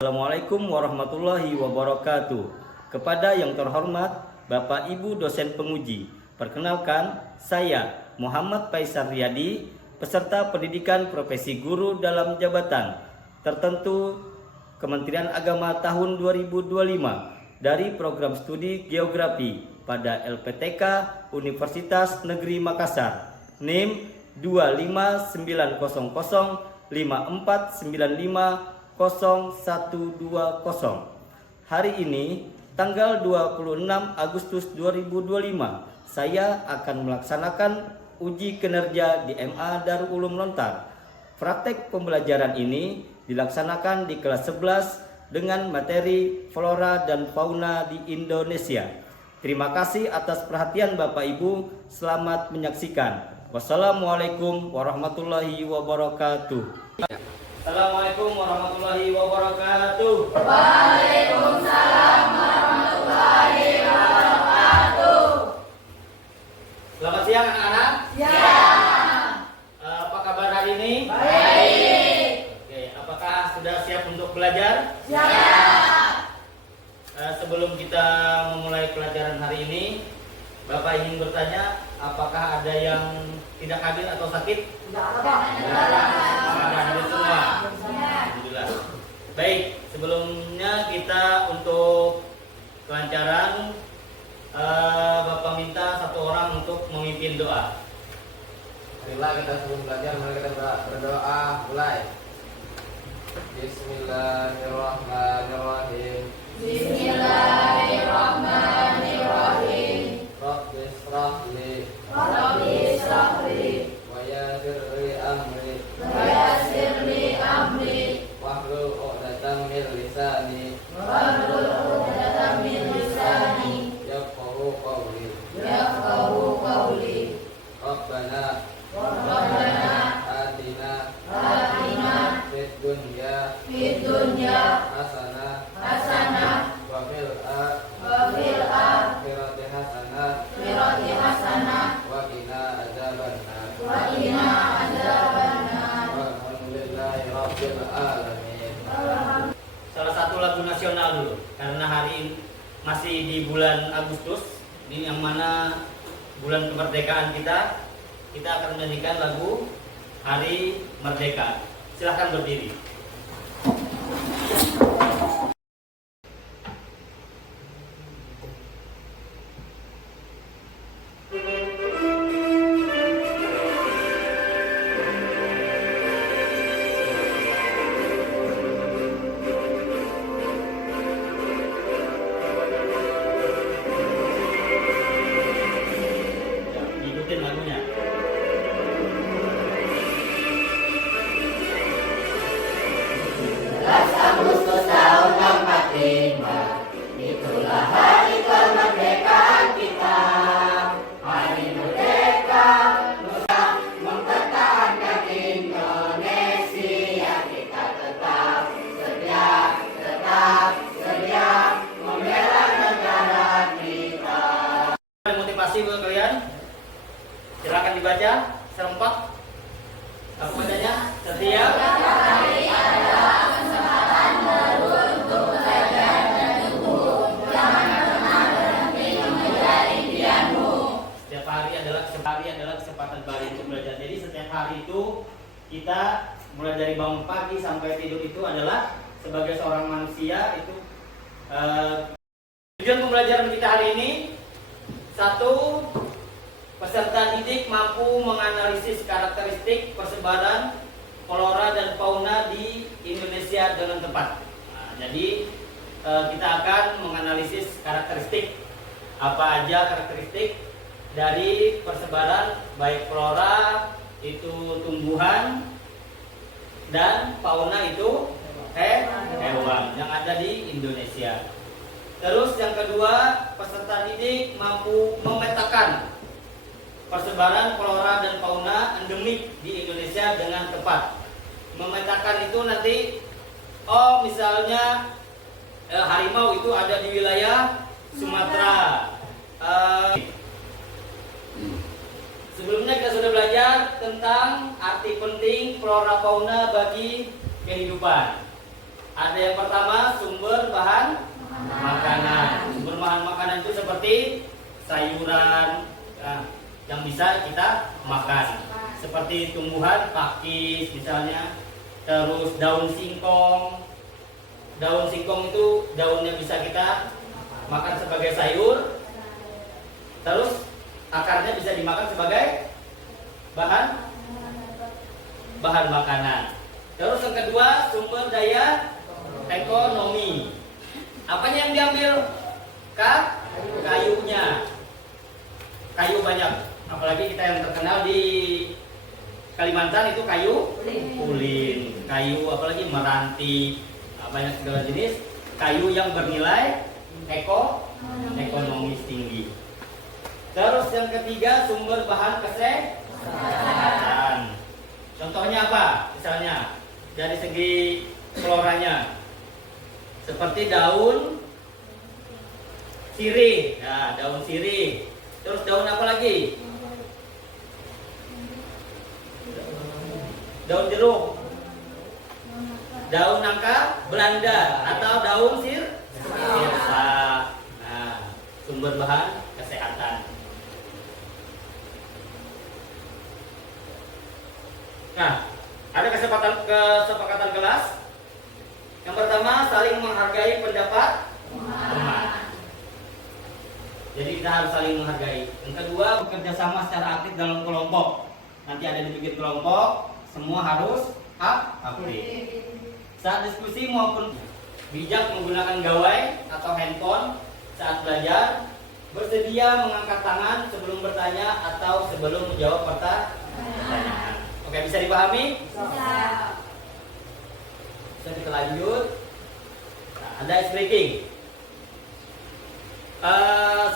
Assalamualaikum warahmatullahi wabarakatuh. Kepada yang terhormat Bapak Ibu dosen penguji, perkenalkan saya Muhammad Faisal Riyadi, peserta pendidikan profesi guru dalam jabatan tertentu Kementerian Agama tahun 2025 dari program studi geografi pada LPTK Universitas Negeri Makassar, NIM 259005495 0120. Hari ini tanggal 26 Agustus 2025 saya akan melaksanakan uji kinerja di MA Darul Ulum Lontar. Praktek pembelajaran ini dilaksanakan di kelas 11 dengan materi flora dan fauna di Indonesia. Terima kasih atas perhatian Bapak Ibu. Selamat menyaksikan. Wassalamualaikum warahmatullahi wabarakatuh. Assalamualaikum warahmatullahi wabarakatuh. Waalaikumsalam warahmatullahi wabarakatuh. Selamat siang anak-anak. Ya. Apa kabar hari ini? Baik. Oke, apakah sudah siap untuk belajar? Siap. Sebelum kita memulai pelajaran hari ini, Bapak ingin bertanya, apakah ada yang tidak hadir atau sakit? Tidak ada. Ada hadir semua. Alhamdulillah. Baik, sebelumnya kita untuk kelancaran, Bapak minta satu orang untuk memimpin doa. Marilah kita sebelum belajar, mari kita berdoa. Mulai. Bismillahirrahmanirrahim. Bismillahirrahmanirrahim. Rabbi ishrah li Rabbi ishrah li wa yassir li amri wa yassir li amri wahlul 'uqdatam min lisani wahlul 'uqdatam min lisani yafqahu qawli. yafqahu qawli. Rabbana Rabbana atina atina fid dunya fid dunya hasanah hasanah wa fil akhirati hasanah wa qina adzabannar. wa qina adzabannar. Alhamdulillahi rabbil alamin. Salah satu lagu nasional dulu, karena hari ini masih di bulan Agustus, ini yang mana bulan kemerdekaan kita akan menyanyikan lagu Hari Merdeka. Silahkan berdiri. Ikutin lagunya. Agustus tahun 45, itulah hari kemerdekaan kita. Hari merdeka, Nusa mempertahankan Indonesia. Kita tetap sedia membela negara kita. Ada motivasi buat kalian? Silakan dibaca serempak. Apa bacanya? Setiap Hari adalah kesempatan beruntung belajar dan tumbuh. Jangan pernah berhenti mengejar impianmu. setiap hari adalah kesempatan baru untuk belajar. Jadi setiap hari itu kita mulai dari bangun pagi sampai tidur itu adalah sebagai seorang manusia itu tujuan pembelajaran kita hari ini, satu, peserta didik mampu menganalisis karakteristik persebaran flora dan fauna di Indonesia dengan tepat. Nah, jadi kita akan menganalisis karakteristik apa aja karakteristik dari persebaran baik flora itu tumbuhan dan fauna itu hewan yang ada di Indonesia. Terus yang kedua, peserta didik mampu memetakan persebaran flora dan fauna endemik di Indonesia dengan tepat. Memetakan itu nanti, misalnya harimau itu ada di wilayah Sumatera. Sebelumnya kita sudah belajar tentang arti penting flora fauna bagi kehidupan. Ada yang pertama sumber bahan makanan. Sumber bahan makanan itu seperti sayuran yang bisa kita makan. Seperti tumbuhan pakis misalnya, terus daun singkong. Daun singkong itu daunnya bisa kita makan sebagai sayur, terus akarnya bisa dimakan sebagai bahan makanan. Terus yang kedua sumber daya ekonomi. Apanya yang diambil? Kayunya. Kayu banyak. Apalagi kita yang terkenal di Kalimantan itu kayu ulin, kayu apalagi meranti, banyak segala jenis kayu yang bernilai ekonomis tinggi. Terus yang ketiga sumber bahan kesehatan. Contohnya apa? Misalnya dari segi floranya, seperti daun sirih. Nah, daun sirih. Terus daun apa lagi? Daun jeruk, daun nangka Belanda, atau daun sirsa. Nah, sumber bahan kesehatan. Nah, ada kesepakatan kelas. Yang pertama, saling menghargai pendapat teman. Jadi kita harus saling menghargai. Yang kedua, bekerja sama secara aktif dalam kelompok. Nanti ada dibikin kelompok, semua harus aktif. Saat diskusi maupun bijak menggunakan gawai atau handphone saat belajar, bersedia mengangkat tangan sebelum bertanya atau sebelum menjawab pertanyaan. Oke, bisa dipahami? Bisa kita lanjut. Nah, ada ice breaking.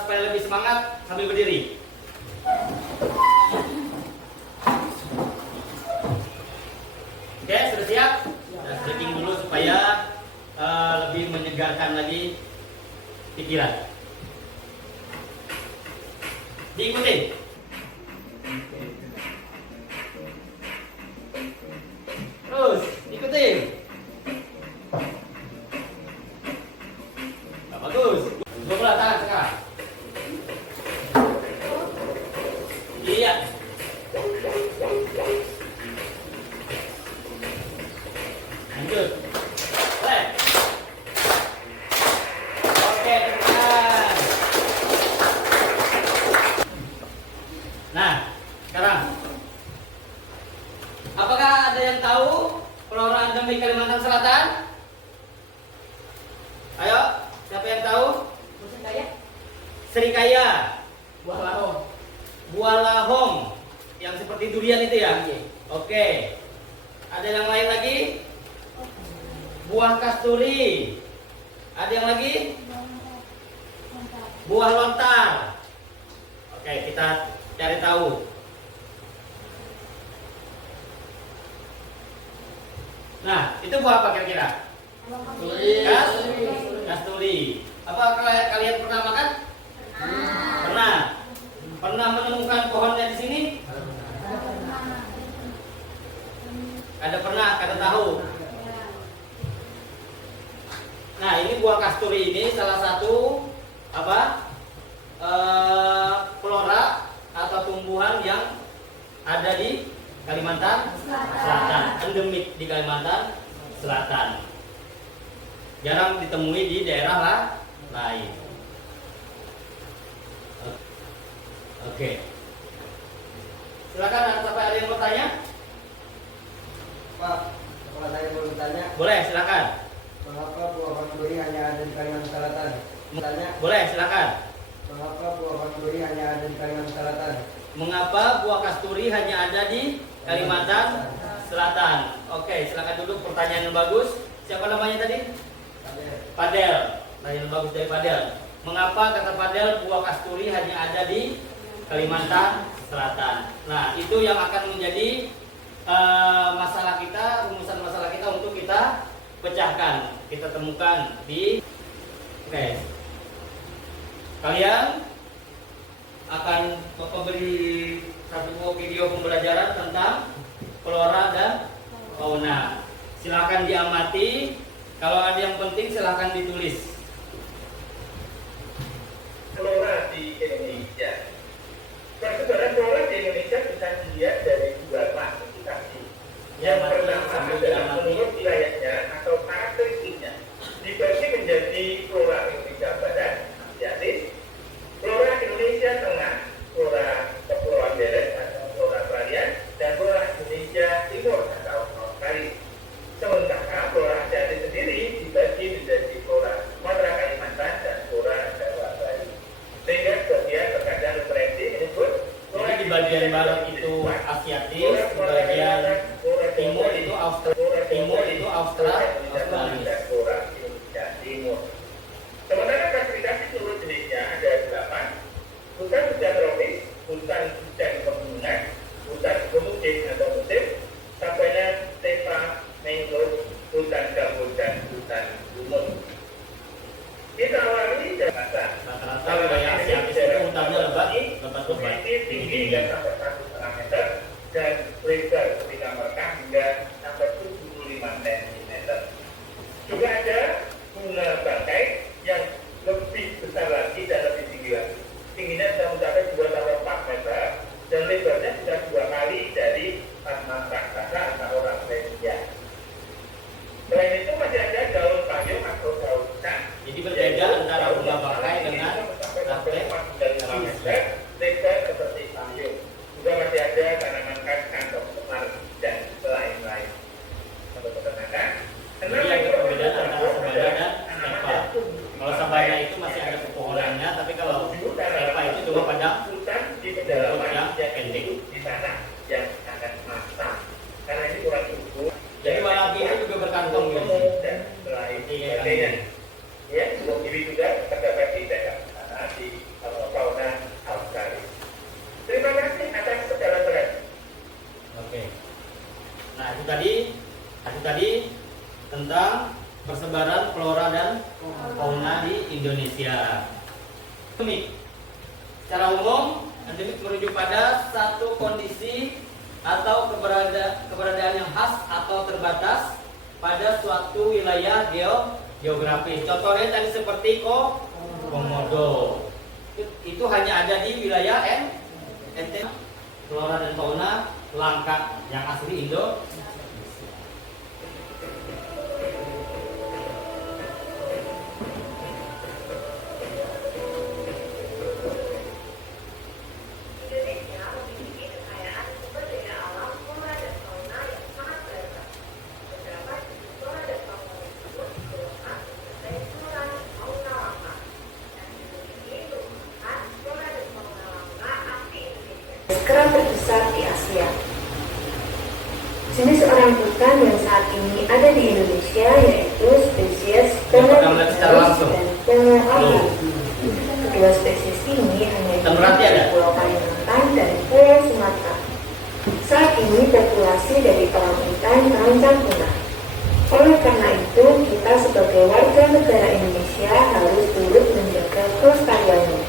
Supaya lebih semangat sambil berdiri. Oke, sudah siap? Nah, stretching dulu supaya lebih menyegarkan lagi pikiran. Diikuti. Terus, ikutin. Nah, bagus. Coba tangan sekarang. Iya. Lanjut. Boleh. Oke, teman. Nah, sekarang apakah ada yang tahu flora endemik Kalimantan Selatan? Ayo, siapa yang tahu? Serikaya. Buah lahong. Yang seperti durian itu ya? Oke. Ada yang lain lagi? Buah kasturi. Ada yang lagi? Buah lontar. Oke, kita cari tahu. Nah, itu buah apa kira-kira? Kasturi. Apa kalian pernah makan? Pernah. Pernah menemukan pohonnya di sini? Ada pernah, kada tahu. Nah, ini buah kasturi ini salah satu flora atau tumbuhan yang ada di Kalimantan Selatan, endemik di Kalimantan Selatan. Jarang ditemui di daerah lain. Oke. Silakan, ada yang mau bertanya? Pak, kalau saya mau bertanya, Boleh, silakan. mengapa buah kasturi hanya ada di Kalimantan Selatan? Bertanya, Boleh, silakan. mengapa buah kasturi hanya ada di Kalimantan Selatan? Mengapa buah kasturi hanya ada di Kalimantan Selatan? Oke, silakan duduk. Pertanyaan yang bagus. Siapa namanya tadi? Padel. Pertanyaan bagus dari Padel. Mengapa kata Padel buah kasturi hanya ada di Kalimantan Selatan? Nah, itu yang akan menjadi masalah kita, rumusan masalah kita untuk kita pecahkan, kita temukan di. Oke. Kalian akan memberi satu video pembelajaran tentang flora dan fauna. Silakan diamati Kalau ada yang penting silahkan ditulis. Flora di Indonesia. Persebaran flora di Indonesia bisa dilihat dari dua klasifikasi. Yang pertama adalah menurut wilayahnya atau karakteristiknya dibagi menjadi flora Indonesia Barat, Asiatis, flora Indonesia Tengah, flora Kepulauan Beret atau flora Peralihan, dan flora Indonesia Timur atau Australia. Sementara flora Asiatis sendiri dibagi menjadi flora Sumatera, Kalimantan, dan flora Jawa Bali. Sehingga sebagian terkadang referensi menyebut Jadi di bagian barat itu Asiatis, di bagian timur itu Australia. dan flora Indonesia Timur. Sementara klasifikasi seluruh jenisnya ada 8: hutan tropis, hutan pegunungan, hutan pemukim atau musim, sabana, stepa, mangrove, hutan gambut, dan hutan gunung. Kita awali dari Rata-rata wilayah Asiatis itu hutannya lebat. memiliki tinggi hingga sampai 1,5 meter dan lebar ketika merekah hingga sampai 75 cm. Juga ada bunga bangkai yang lebih besar lagi dan lebih tinggi lagi. Tingginya bisa mencapai 2-4 meter dan lebarnya bisa 2 kali dari taman raksasa atau raksasa. Selain itu masih ada daun payung atau daun cang. Jadi berbeda antara bunga bangkai dengan meter lebar seperti payung. Juga masih ada tanaman khas kantong semar dan lain-lain. Untuk peternakan, Jadi ada perbedaan antara sabana dan stepa. Kalau sabana itu masih ada pepohonannya, tapi kalau stepa itu cuma padang hutan di pedalaman yang yang pendek. di tanah yang sangat matang. Karena ini kurang cukup. Jadi warna biru juga berkantong ya. Dan lain sebagainya. Ya, ini juga terdapat di daerah sana di fauna Australia. Terima kasih atas segala perhatian. Oke. Nah itu tadi tentang persebaran flora dan fauna di Indonesia. Endemik. Secara umum, endemik merujuk pada satu kondisi atau keberadaan yang khas atau terbatas pada suatu wilayah geografis. Contohnya tadi seperti Komodo. Itu hanya ada di wilayah NTB. Flora dan fauna langka yang asli Indonesia. Indonesia memiliki kekayaan sumber daya alam flora dan fauna yang sangat beragam. Beberapa jenis flora dan fauna tersebut golongan sebagai flora dan fauna langka dan dimiliki merupakan flora dan fauna langka asli Indonesia. Kerap terbesar di Asia. Jenis orangutan yang saat ini ada di Indonesia yaitu spesies Pernah melihat secara langsung? dan Pernah. Kedua spesies ini hanya Dan berarti hidup di ada? Pulau Kalimantan dan Pulau Sumatera. Saat ini populasi dari orangutan terancam punah. Oleh karena itu, kita sebagai warga negara Indonesia harus turut menjaga kelestariannya.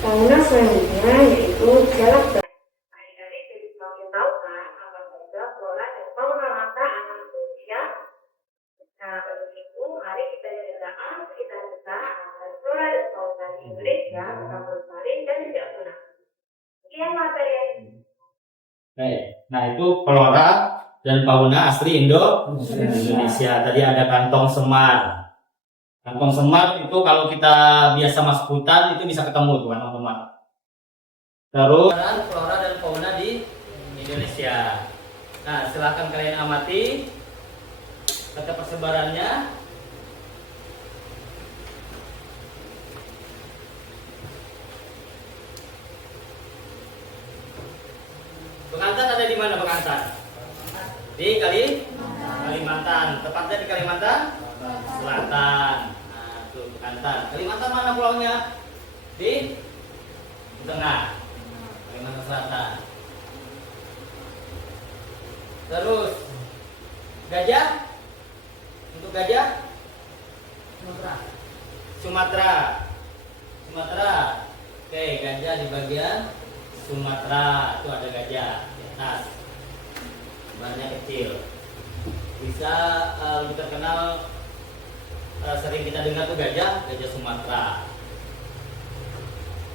Fauna selanjutnya yaitu jalak batu. Adik-adik jadi semakin tahukah apa saja flora dan fauna langka anak Indonesia? Nah, untuk itu, mari kita jaga alam sekitar kita agar flora dan fauna di Indonesia tetap lestari dan tidak punah. Sekian materi. Baik. Nah itu flora dan fauna asli Indonesia. Tadi ada kantong semar. Kantong semar itu kalau kita biasa masuk hutan itu bisa ketemu tuh kantong semar. Terus flora dan fauna di Indonesia. Nah silahkan kalian amati kata persebarannya. Bekantan ada di mana Bekantan? Di Kalimantan. Tepatnya di Kalimantan Selatan. Nah, tuh Bekantan. Kalimantan mana pulaunya? Di tengah. Kalimantan Selatan. Terus gajah? Untuk gajah? Sumatera. Oke, gajah di bagian Sumatera. Itu ada gajah di atas. Gambarnya kecil. bisa lebih terkenal, sering kita dengar tuh gajah Sumatera.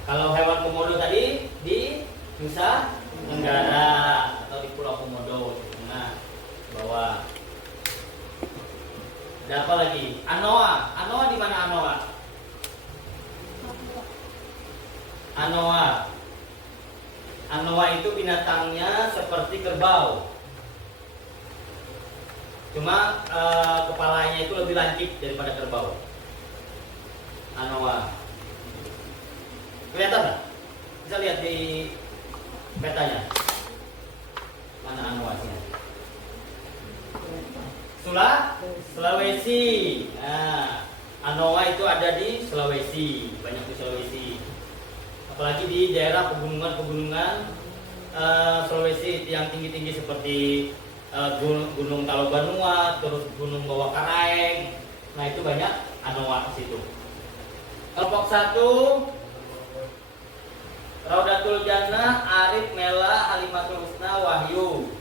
Kalau hewan komodo tadi di Nusa Tenggara atau di Pulau Komodo, nah bawah. Ada apa lagi? Anoa. Anoa di mana Anoa? Anoa. Anoa itu binatangnya seperti kerbau. Cuma kepalanya itu lebih lancip daripada kerbau. Anoa. Kelihatan nggak? Bisa lihat di petanya. Mana Anoa sini? Sulawesi. Nah, Anoa itu ada di Sulawesi, banyak di Sulawesi. Apalagi di daerah pegunungan Sulawesi yang tinggi-tinggi seperti Gunung Talobanua, terus Gunung Bawah Karaeng. Nah, itu banyak Anoa di situ. Kelompok 1 Raudatul Jannah, Arif, Mela, Halimatul Husna, Wahyu.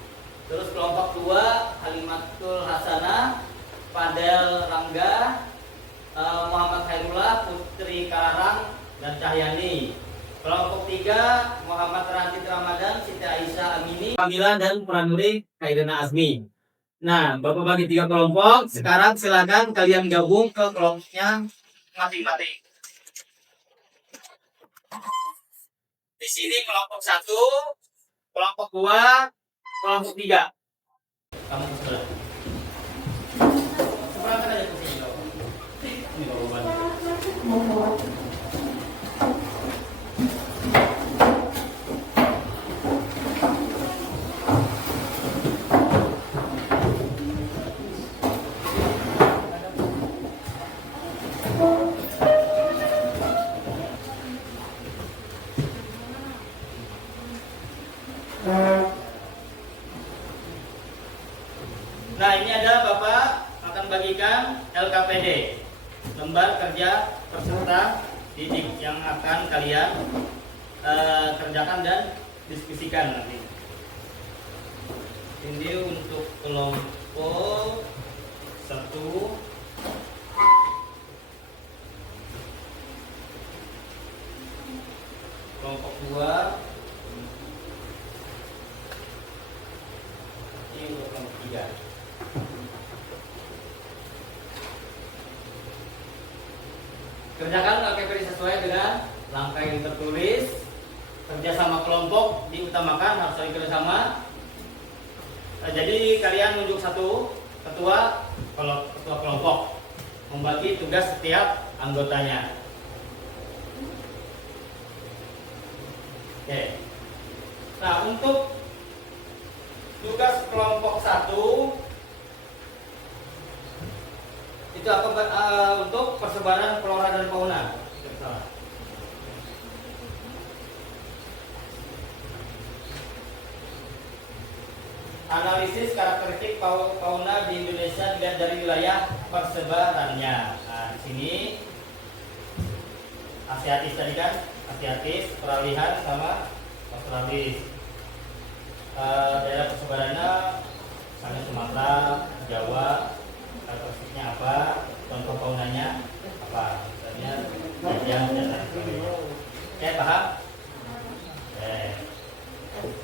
Terus kelompok 2 Halimatul Hasanah, Fadel Rangga, Muhammad Khairullah, Putri Karang, dan Cahyani. Kelompok 3 Muhammad Rashid Ramadan, Siti Aisyah Amini, Pamila, dan Pranuri Khairina Azmi. Nah, Bapak bagi 3 kelompok. Sekarang silakan kalian gabung ke kelompoknya masing-masing. Di sini kelompok 1, kelompok 2, kelompok 3. Kamu sebelah. Sebelah kan aja ke sini. Ini bawa banyak. Nah, ini ada Bapak akan bagikan LKPD, lembar kerja peserta didik yang akan kalian kerjakan dan diskusikan nanti. Ini untuk kelompok 1, kelompok 2, ini untuk kelompok 3. Kerjakan LKPD sesuai dengan langkah yang tertulis. Kerjasama kelompok diutamakan, harus saling kerjasama. Jadi kalian nunjuk satu ketua kelompok, membagi tugas setiap anggotanya. Oke. Nah, untuk tugas kelompok 1 itu apa, untuk persebaran flora dan fauna. Analisis karakteristik fauna di Indonesia dilihat dari wilayah persebarannya. Nah, di sini Asiatis tadi kan, Asiatis, peralihan sama Australis. Daerah persebarannya misalnya Sumatera, Jawa, karakteristiknya apa, contoh faunanya apa, misalnya gajah dan lain sebagainya. Oke, paham? Oke.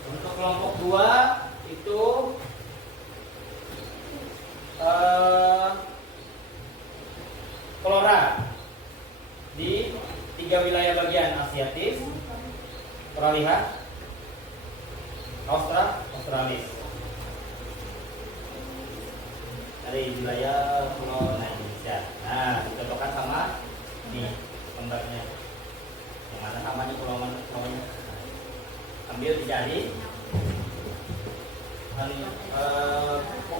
Untuk kelompok 2 itu flora di 3 wilayah bagian: Asiatis, peralihan, Australis. Dari wilayah Pulau Indonesia. Nah, dicocokkan sama ini gambarnya. Yang mana namanya pulau mana? Ambil dicari.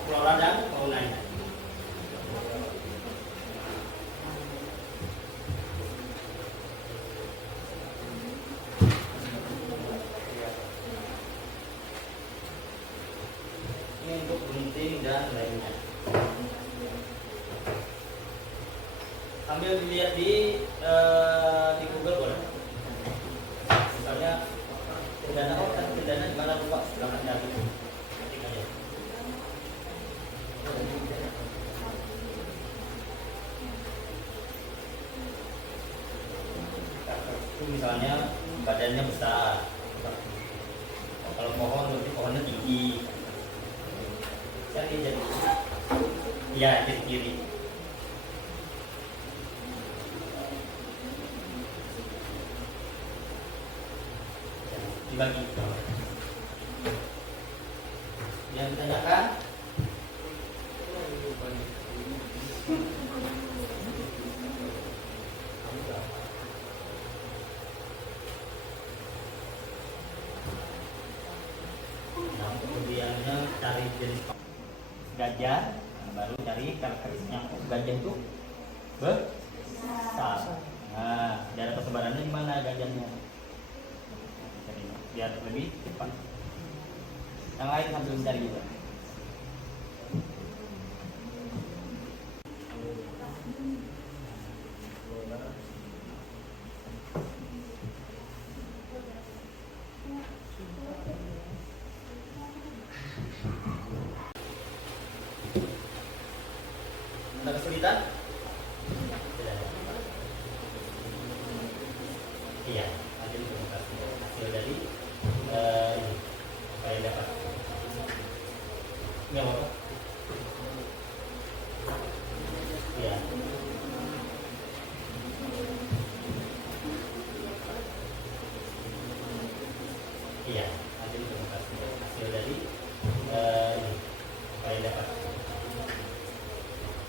Flora dan faunanya. Ini untuk bunting dan lainnya. Sambil dilihat di Google boleh. Misalnya cendana di mana lupa, silakan cari. Ketik aja. misalnya badannya besar. Kalau pohon berarti pohonnya tinggi. Jadi ya kiri. Dibagi. Yang ditanyakan kemudiannya cari jenis gajah, baru cari karakteristiknya. Gajah itu besar. Nah, daerah persebarannya di mana gajahnya? Jadi, biar lebih cepat. Yang lain sambil mencari juga. Ada kesulitan? Tidak. Iya, nanti diperlukan hasil dari ini apa yang dapat. Ini apa? Iya. Iya, nanti diperlukan hasil dari ini apa yang dapat.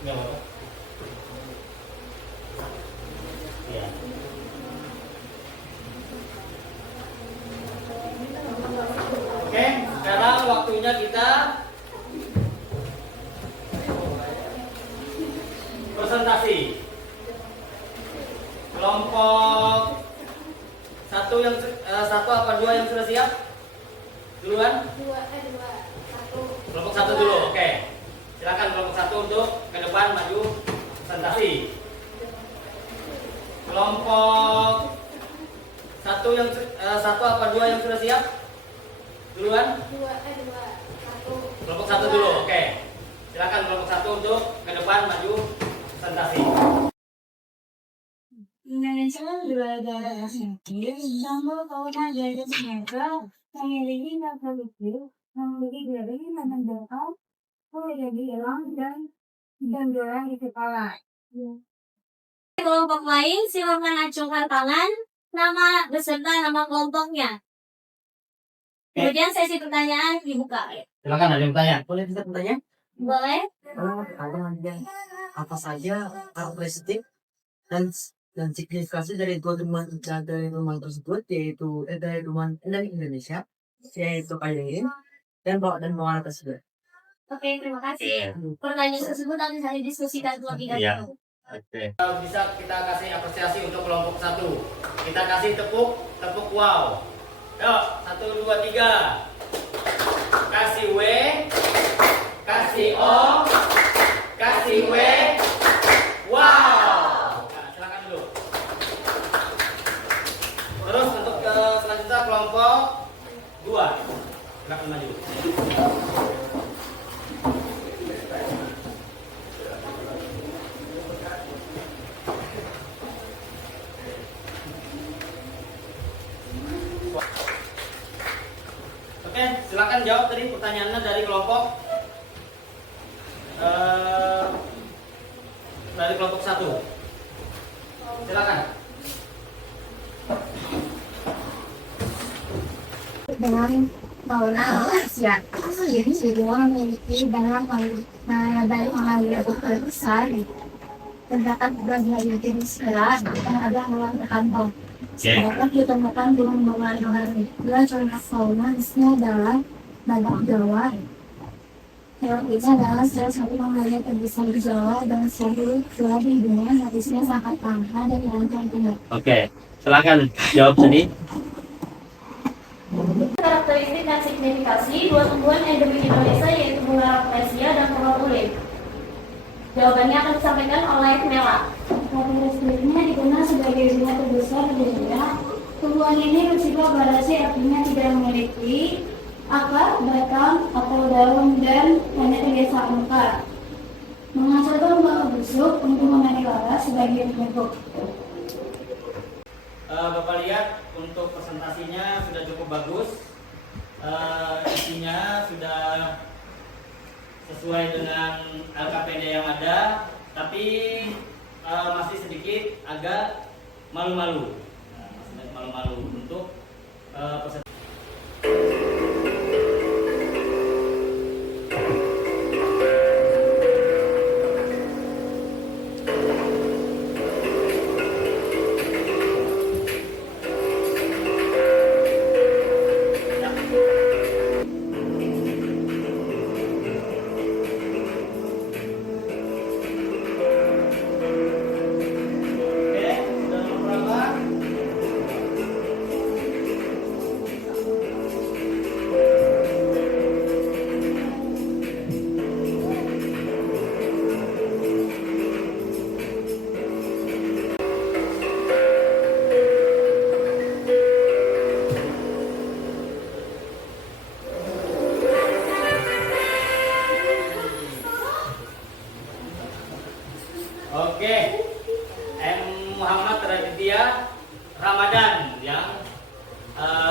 Ini apa? Iya. Oke, sekarang waktunya kita presentasi. Kelompok satu apa dua yang sudah siap? Duluan? Dua, satu. Kelompok satu dulu, oke. Silakan kelompok satu untuk ke depan maju presentasi. Kelompok satu apa dua yang sudah siap? Duluan? Dua, satu. Kelompok satu dulu, oke. Silakan kelompok satu untuk ke depan maju presentasi. Indonesia berada di Istanbul, kota dari Senegal, memiliki data buku, memiliki dari menentukan, menjadi hilang dan benjolan di kepala. Kelompok lain silakan acungkan tangan, nama beserta nama kelompoknya. Kemudian sesi pertanyaan dibuka. Silakan, ada yang bertanya. Boleh bisa bertanya? Boleh? Ada apa saja karakteristik dan signifikasi dari dua rumah tersebut, yaitu dari Indonesia, yaitu Kayuin dan Bawang tersebut. Oke, terima kasih. Pertanyaan tersebut akan saya diskusikan terlebih dahulu. Oke. Bisa kita kasih apresiasi untuk kelompok satu. Kita kasih tepuk wow. Yuk, 1, 2, 3. Kasih W, kasih O, kasih W. Wow. Nah, silakan dulu. Terus untuk selanjutnya kelompok 2. Silakan maju. Oke, silakan jawab tadi pertanyaannya dari kelompok satu. Silakan. Dengan fauna Asia, jadi semua memiliki dalam dari mengalir besar. Terdapat berbagai jenis hewan yang ada dalam kantong. Dapat ditemukan di berbagai dua contoh faunanya adalah badak Jawa. Hewan ini adalah salah satu mamalia terbesar di Jawa dan seluruh di dunia. Hadisnya sangat langka dan dirancang tinggi. Oke, silakan jawab sini. Karakteristik dan signifikasi dua tumbuhan endemik Indonesia yaitu bunga rafflesia dan pohon ulin. Jawabannya akan disampaikan oleh Mela. Karakteristiknya dikenal sebagai bunga terbesar di dunia. Tumbuhan ini bersifat barasi, artinya tidak memiliki akar, batang, atau daun dan hanya terbiasa mekar. Menghasilkan buah busuk untuk memelihara sebagai bentuk. Bapak lihat untuk presentasinya sudah cukup bagus. Isinya sudah sesuai dengan LKPD yang ada, tapi masih sedikit agak malu-malu. Masih malu-malu untuk peserta. Oke, M. Muhammad Raditya Ramadan yang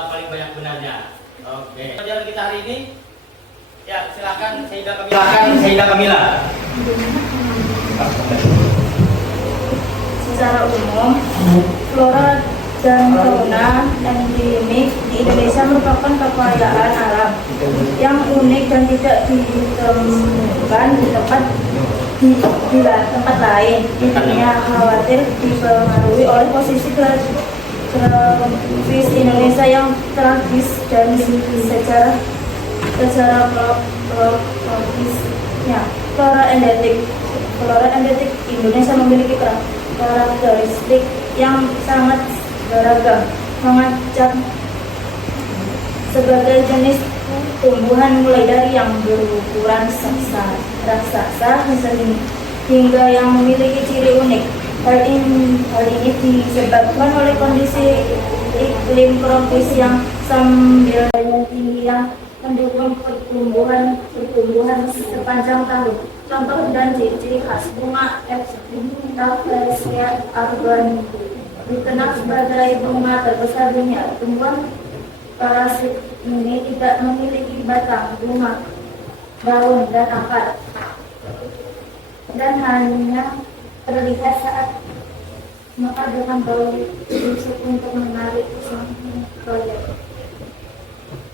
paling banyak benarnya. Oke. Pelajaran kita hari ini, ya silakan Sayyidah Kamila. Secara umum, flora dan fauna endemik di Indonesia merupakan kekayaan alam yang unik dan tidak ditemukan di tempat lain. Dunia khawatir dipengaruhi oleh posisi geografis Indonesia yang tragis dan secara geografisnya. Flora endetik Indonesia memiliki karakteristik yang sangat beragam, mengacak sebagai jenis tumbuhan mulai dari yang berukuran raksasa hingga yang memiliki ciri unik. Hal ini disebabkan oleh kondisi iklim tropis yang sambil tinggi yang mendukung pertumbuhan sepanjang tahun. Contoh dan ciri khas bunga Acacia arbani dikenal sebagai bunga terbesar dunia. Tumbuhan parasit ini tidak memiliki batang, bunga, daun, dan akar, dan hanya terlihat saat maka dengan bau busuk untuk menarik proyek.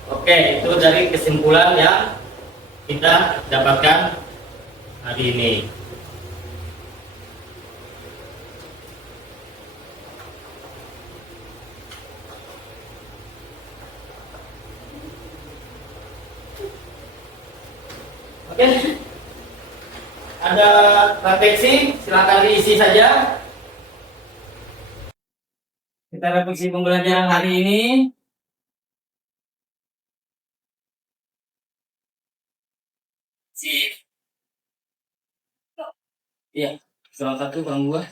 Oke, itu dari kesimpulan yang kita dapatkan hari ini. Oke, ada refleksi, silakan diisi saja. Kita refleksi pembelajaran hari ini. Iya, soal 1 Bang Buah.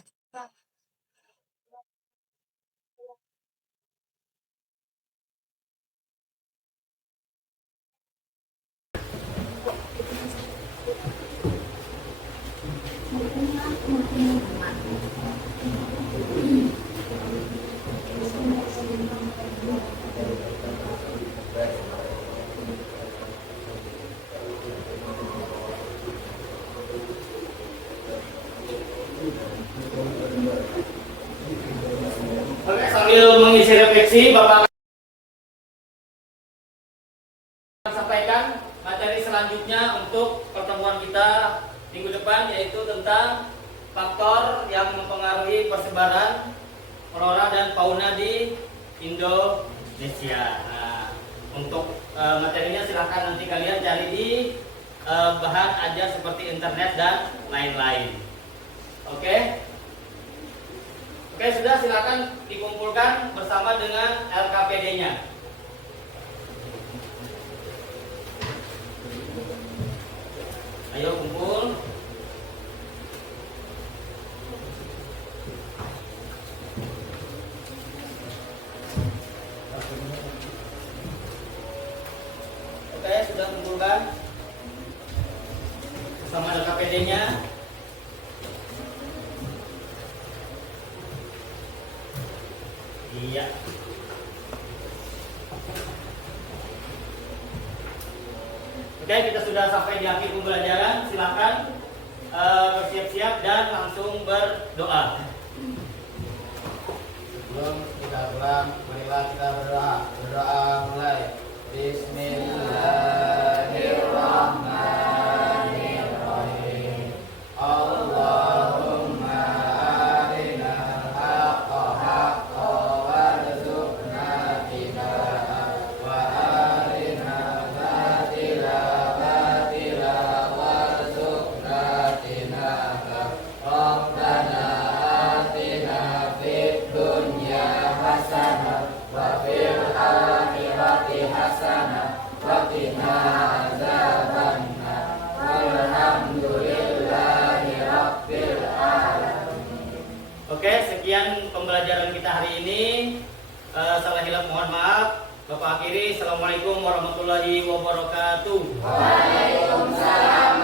Oke, sambil mengisi refleksi, Bapak akan sampaikan materi selanjutnya untuk pertemuan kita minggu depan, yaitu tentang faktor yang mempengaruhi persebaran flora dan fauna di Indonesia. Nah, untuk materinya silahkan nanti kalian cari di bahan aja seperti internet dan lain-lain. Oke? Oke, sudah, silakan dikumpulkan bersama dengan LKPD-nya. Ayo kumpul. Oke, sudah kumpulkan bersama LKPD-nya. Iya. Oke, kita sudah sampai di akhir pembelajaran. Silakan bersiap-siap dan langsung berdoa. Sebelum kita pulang, marilah kita berdoa. Berdoa mulai. Bismillahirrahmanirrahim. Allahumma arinal haqqa haqqa warzuqna ittiba'ah wa arinal batila batila warzuqna ijtinabah. Rabbana atina fid dunya hasanah wa fil akhirati hasanah wa qina adzabannar. Walhamdulillahi rabbil alamin. Oke, sekian pembelajaran kita hari ini. Salah hilaf mohon maaf. Bapak akhiri, Assalamualaikum warahmatullahi wabarakatuh. Waalaikumsalam